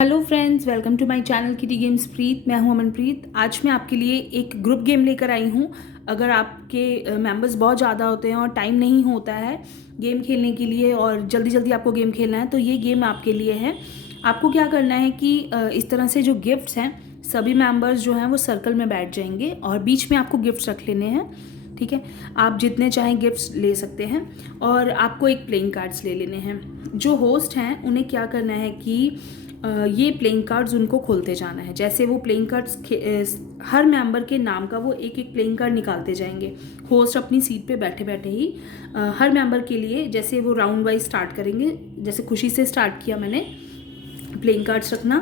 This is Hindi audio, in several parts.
Hello friends, welcome to my channel kitty games Preet. मैं हूं अमनप्रीत। आज मैं आपके लिए एक ग्रुप गेम लेकर आई हूं। अगर आपके मेंबर्स बहुत ज़्यादा होते हैं और टाइम नहीं होता है गेम खेलने के लिए और जल्दी जल्दी आपको गेम खेलना है तो ये गेम आपके लिए है। आपको क्या करना है कि इस तरह से जो गिफ्ट्स हैं सभी मेंबर्स जो हैं वो सर्कल में बैठ जाएंगे और बीच में आपको गिफ्ट्स रख लेने हैं। ठीक है, आप जितने चाहें गिफ्ट्स ले सकते हैं और आपको एक प्लेइंग कार्ड्स ले लेने हैं। जो होस्ट हैं उन्हें क्या करना है कि ये प्लेइंग कार्ड्स उनको खोलते जाना है। जैसे वो प्लेइंग कार्ड्स हर मेंबर के नाम का वो एक एक प्लेइंग कार्ड निकालते जाएंगे। होस्ट अपनी सीट पे बैठे बैठे ही हर मेंबर के लिए जैसे वो राउंड वाइज स्टार्ट करेंगे। जैसे खुशी से स्टार्ट किया मैंने प्लेइंग कार्ड्स रखना।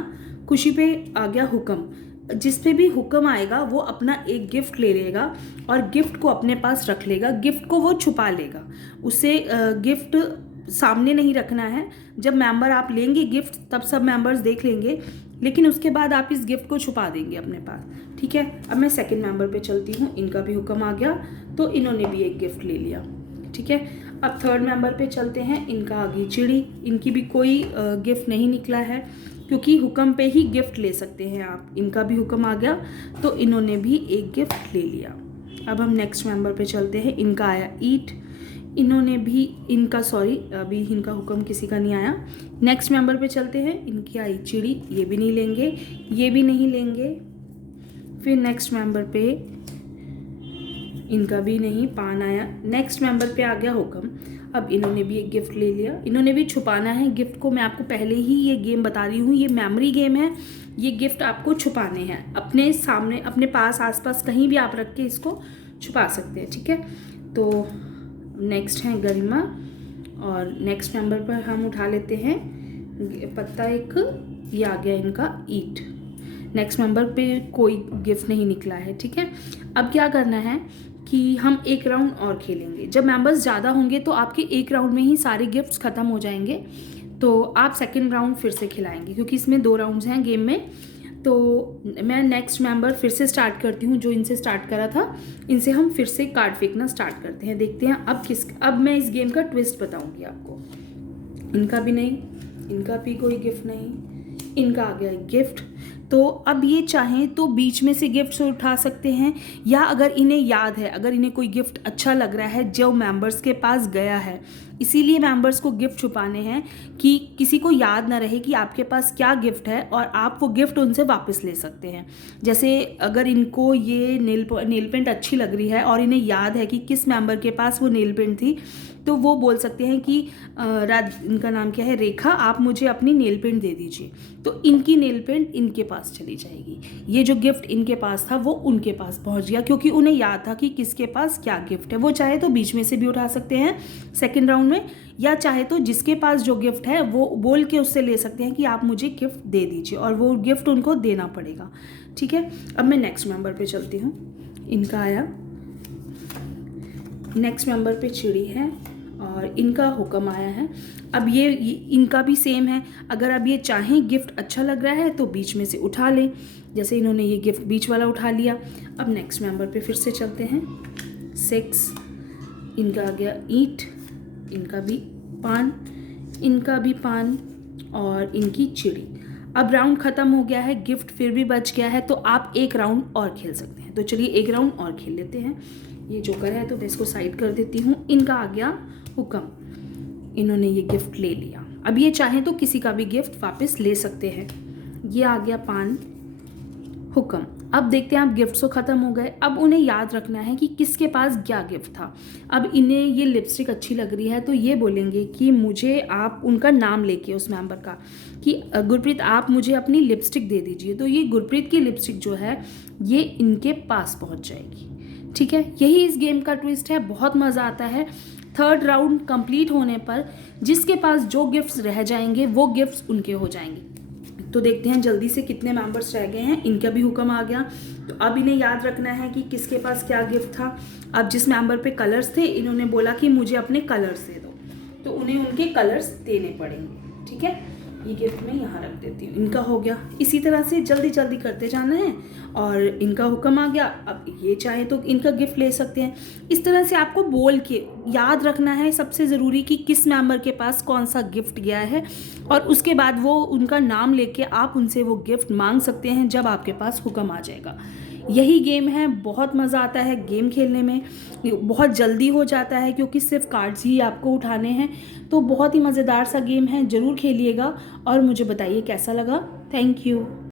खुशी पे आ गया हुक्म, जिस पे भी हुक्म आएगा वो अपना एक गिफ्ट ले लेगा और गिफ्ट को अपने पास रख लेगा। गिफ्ट को वो छुपा लेगा, उसे गिफ्ट सामने नहीं रखना है। जब मेंबर आप लेंगे गिफ्ट तब सब मेंबर्स देख लेंगे, लेकिन उसके बाद आप इस गिफ्ट को छुपा देंगे अपने पास। ठीक है, अब मैं सेकंड मेंबर पे चलती हूँ। इनका भी हुक्म आ गया तो इन्होंने भी एक गिफ्ट ले लिया। ठीक है, अब थर्ड मेंबर पे चलते हैं। इनका आ गई चिड़ी। इनकी भी कोई गिफ्ट नहीं निकला है क्योंकि हुक्म पे ही गिफ्ट ले सकते हैं आप। इनका भी हुक्म आ गया तो इन्होंने भी एक गिफ्ट ले लिया। अब हम नेक्स्ट मेंबर पे चलते हैं। इनका आया ईट। इन्होंने भी अभी इनका हुक्म किसी का नहीं आया। नेक्स्ट मेंबर पे चलते हैं। इनकी आई चिड़ी। ये भी नहीं लेंगे, ये भी नहीं लेंगे। फिर नेक्स्ट मेंबर पे इनका भी नहीं, पान आया। नेक्स्ट मेंबर पे आ गया हुक्म। अब इन्होंने भी एक गिफ्ट ले लिया। इन्होंने भी छुपाना है गिफ्ट को। मैं आपको पहले ही ये गेम बता रही हूँ, ये मेमोरी गेम है। ये गिफ्ट आपको छुपाने हैं अपने सामने, अपने पास, आसपास कहीं भी आप रख के इसको छुपा सकते हैं। ठीक है, तो नेक्स्ट है गरिमा और नेक्स्ट मेंबर पर हम उठा लेते हैं पत्ता एक। ये आ गया इनका ईट। नेक्स्ट मेंबर पे कोई गिफ्ट नहीं निकला है। ठीक है, अब क्या करना है कि हम एक राउंड और खेलेंगे। जब मेंबर्स ज़्यादा होंगे तो आपके एक राउंड में ही सारे गिफ्ट्स ख़त्म हो जाएंगे, तो आप सेकेंड राउंड फिर से खिलाएंगे क्योंकि इसमें 2 राउंड्स हैं गेम में। तो मैं नेक्स्ट मेंबर फिर से स्टार्ट करती हूँ, जो इनसे स्टार्ट करा था। इनसे हम फिर से कार्ड फेंकना स्टार्ट करते हैं। देखते हैं अब मैं इस गेम का ट्विस्ट बताऊंगी आपको। इनका भी नहीं, इनका भी कोई गिफ्ट नहीं, इनका आ गया गिफ्ट। तो अब ये चाहें तो बीच में से गिफ्ट उठा सकते हैं, या अगर इन्हें याद है, अगर इन्हें कोई गिफ्ट अच्छा लग रहा है जो मेंबर्स के पास गया है, इसीलिए मेंबर्स को गिफ्ट छुपाने हैं कि किसी को याद ना रहे कि आपके पास क्या गिफ्ट है और आप वो गिफ्ट उनसे वापस ले सकते हैं। जैसे अगर इनको ये नेल पेंट अच्छी लग रही है और इन्हें याद है कि किस मेंबर के पास वो नेल पेंट थी, तो वो बोल सकते हैं कि इनका नाम क्या है, रेखा, आप मुझे अपनी नेल पेंट दे दीजिए। तो इनकी नेल पेंट इनके पास चली जाएगी। ये जो गिफ्ट इनके पास था वो उनके पास पहुंच गया क्योंकि उन्हें याद था कि किसके पास क्या गिफ्ट है। वो चाहे तो बीच में से भी उठा सकते हैं सेकेंड राउंड में, या चाहे तो जिसके पास जो गिफ्ट है वो बोल के उससे ले सकते हैं कि आप मुझे गिफ्ट दे दीजिए, और वो गिफ्ट उनको देना पड़ेगा। ठीक है, अब मैं नेक्स्ट मेंबर पे चलती हूँ। इनका आया। नेक्स्ट मेंबर पे चिड़ी है और इनका हुक्म आया है। अब ये इनका भी सेम है। अगर अब ये चाहें गिफ्ट अच्छा लग रहा है तो बीच में से उठा लें। जैसे इन्होंने ये गिफ्ट बीच वाला उठा लिया। अब नेक्स्ट मेंबर पे फिर से चलते हैं। 6, इनका आ गया ईट। इनका भी पान, इनका भी पान और इनकी चिड़ी। अब राउंड ख़त्म हो गया है, गिफ्ट फिर भी बच गया है, तो आप एक राउंड और खेल सकते हैं। तो चलिए एक राउंड और खेल लेते हैं। ये जोकर है तो मैं इसको साइड कर देती हूँ। इनका आ गया हुक्म। इन्होंने ये गिफ्ट ले लिया। अब ये चाहें तो किसी का भी गिफ्ट वापस ले सकते हैं। ये आ गया पान, हुक्म। अब देखते हैं, अब गिफ्ट तो ख़त्म हो गए। अब उन्हें याद रखना है कि किसके पास क्या गिफ्ट था। अब इन्हें ये लिपस्टिक अच्छी लग रही है तो ये बोलेंगे कि मुझे, आप उनका नाम लेके उस मेंबर का, कि गुरप्रीत आप मुझे अपनी लिपस्टिक दे दीजिए। तो ये गुरप्रीत की लिपस्टिक जो है ये इनके पास पहुंच जाएगी। ठीक है, यही इस गेम का ट्विस्ट है। बहुत मज़ा आता है। थर्ड राउंड कंप्लीट होने पर जिसके पास जो गिफ्ट्स रह जाएंगे वो गिफ्ट्स उनके हो जाएंगे। तो देखते हैं जल्दी से कितने मेंबर्स रह गए हैं। इनका भी हुक्म आ गया। तो अब इन्हें याद रखना है कि किसके पास क्या गिफ्ट था। अब जिस मेंबर पे कलर्स थे, इन्होंने बोला कि मुझे अपने कलर्स दे दो, तो उन्हें उनके कलर्स देने पड़ेंगे। ठीक है, ये गिफ्ट मैं यहाँ रख देती हूँ। इनका हो गया। इसी तरह से जल्दी जल्दी करते जाना है। और इनका हुक्म आ गया, अब ये चाहे तो इनका गिफ्ट ले सकते हैं। इस तरह से आपको बोल के याद रखना है, सबसे ज़रूरी कि किस मेंबर के पास कौन सा गिफ्ट गया है, और उसके बाद वो उनका नाम लेके आप उनसे वो गिफ्ट मांग सकते हैं जब आपके पास हुक्म आ जाएगा। यही गेम है, बहुत मज़ा आता है गेम खेलने में, बहुत जल्दी हो जाता है क्योंकि सिर्फ कार्ड्स ही आपको उठाने हैं। तो बहुत ही मज़ेदार सा गेम है, ज़रूर खेलिएगा और मुझे बताइए कैसा लगा। Thank you.